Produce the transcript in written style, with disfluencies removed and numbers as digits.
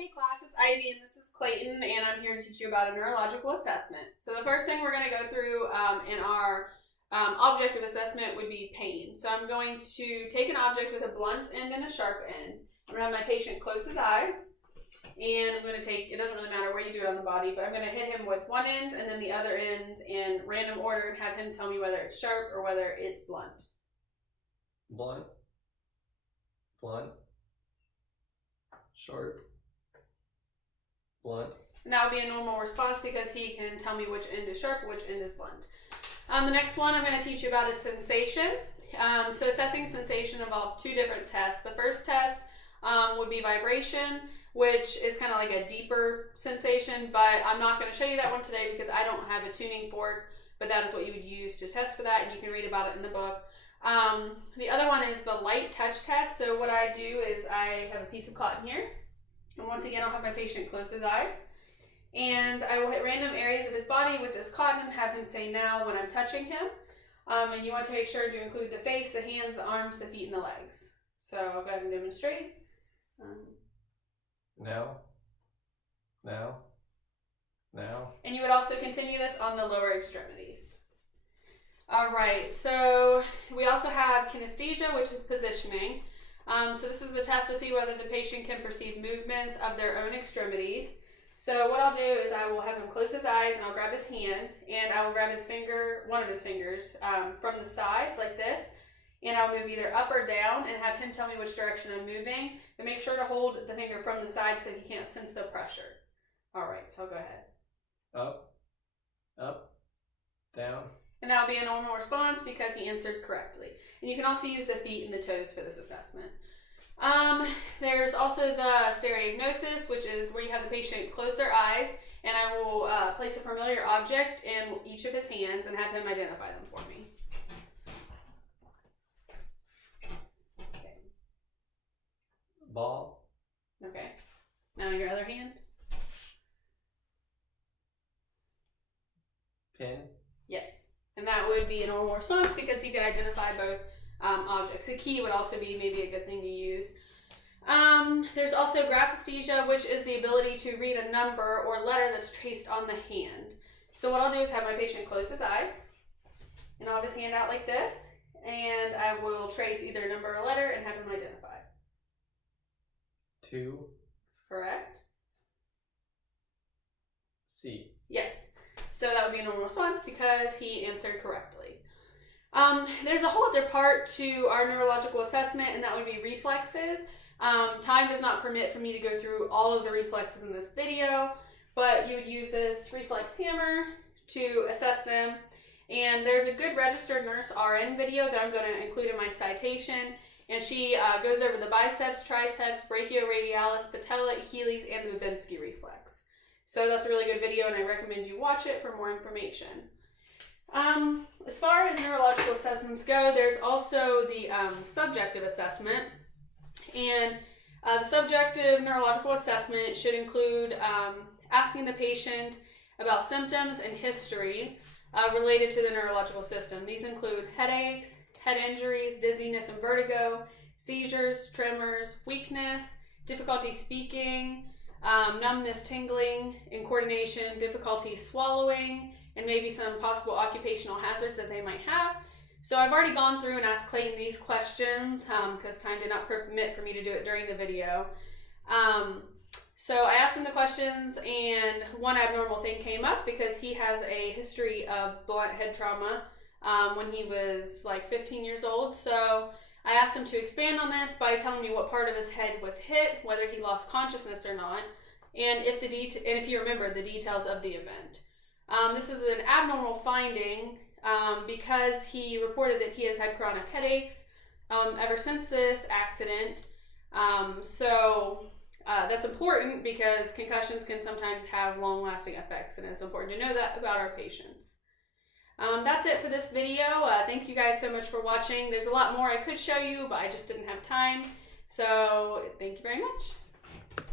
Hey class, it's Ivy and this is Clayton, and I'm here to teach you about a neurological assessment. So the first thing we're going to go through in our objective assessment would be pain. So I'm going to take an object with a blunt end and a sharp end. I'm going to have my patient close his eyes, and I'm going to take, it doesn't really matter where you do it on the body, but I'm going to hit him with one end and then the other end in random order and have him tell me whether it's sharp or whether it's blunt. Blunt, blunt, sharp, blunt. And that would be a normal response because he can tell me which end is sharp, which end is blunt. The next one I'm going to teach you about is sensation. So assessing sensation involves two different tests. The first test would be vibration, which is kind of like a deeper sensation, but I'm not going to show you that one today because I don't have a tuning fork, but that is what you would use to test for that, and you can read about it in the book. The other one is the light touch test. So what I do is I have a piece of cotton here, and once again I'll have my patient close his eyes, and I will hit random areas of his body with this cotton and have him say now when I'm touching him. And you want to make sure to include the face, the hands, the arms, the feet, and the legs. So I'll go ahead and demonstrate. Now, now, now. And you would also continue this on the lower extremities. All right, so we also have kinesthesia, which is positioning. So this is the test to see whether the patient can perceive movements of their own extremities. So what I'll do is I will have him close his eyes, and I'll grab his hand, and I will grab his finger, one of his fingers, from the sides like this, and I'll move either up or down and have him tell me which direction I'm moving, and make sure to hold the finger from the side so he can't sense the pressure. All right, so I'll go ahead. Up, up, down. And that will be a normal response because he answered correctly. And you can also use the feet and the toes for this assessment. There's also the stereognosis, which is where you have the patient close their eyes, and I will place a familiar object in each of his hands and have him identify them for me. Okay. Ball. Okay. Now your other hand. Pin. Yes. And that would be a normal response because he could identify both objects. The key would also be maybe a good thing to use. There's also graphesthesia, which is the ability to read a number or letter that's traced on the hand. So what I'll do is have my patient close his eyes, and I'll have his hand out like this, and I will trace either a number or letter and have him identify. 2. That's correct. C. Yes. So that would be a normal response because he answered correctly. There's a whole other part to our neurological assessment, and that would be reflexes. Time does not permit for me to go through all of the reflexes in this video, but you would use this reflex hammer to assess them. And there's a good registered nurse RN video that I'm going to include in my citation, and she goes over the biceps, triceps, brachioradialis, patella, Achilles, and the Babinski reflex. So that's a really good video, and I recommend you watch it for more information. As far as neurological assessments go, there's also the subjective assessment. And the subjective neurological assessment should include asking the patient about symptoms and history related to the neurological system. These include headaches, head injuries, dizziness and vertigo, seizures, tremors, weakness, difficulty speaking, numbness, tingling, incoordination, difficulty swallowing, and maybe some possible occupational hazards that they might have. So I've already gone through and asked Clayton these questions because time did not permit for me to do it during the video. So I asked him the questions, and one abnormal thing came up because he has a history of blunt head trauma when he was like 15 years old. So I asked him to expand on this by telling me what part of his head was hit, whether he lost consciousness or not, and if you remember the details of the event. This is an abnormal finding because he reported that he has had chronic headaches ever since this accident. That's important because concussions can sometimes have long-lasting effects, and it's important to know that about our patients. That's it for this video. Thank you guys so much for watching. There's a lot more I could show you, but I just didn't have time. So thank you very much.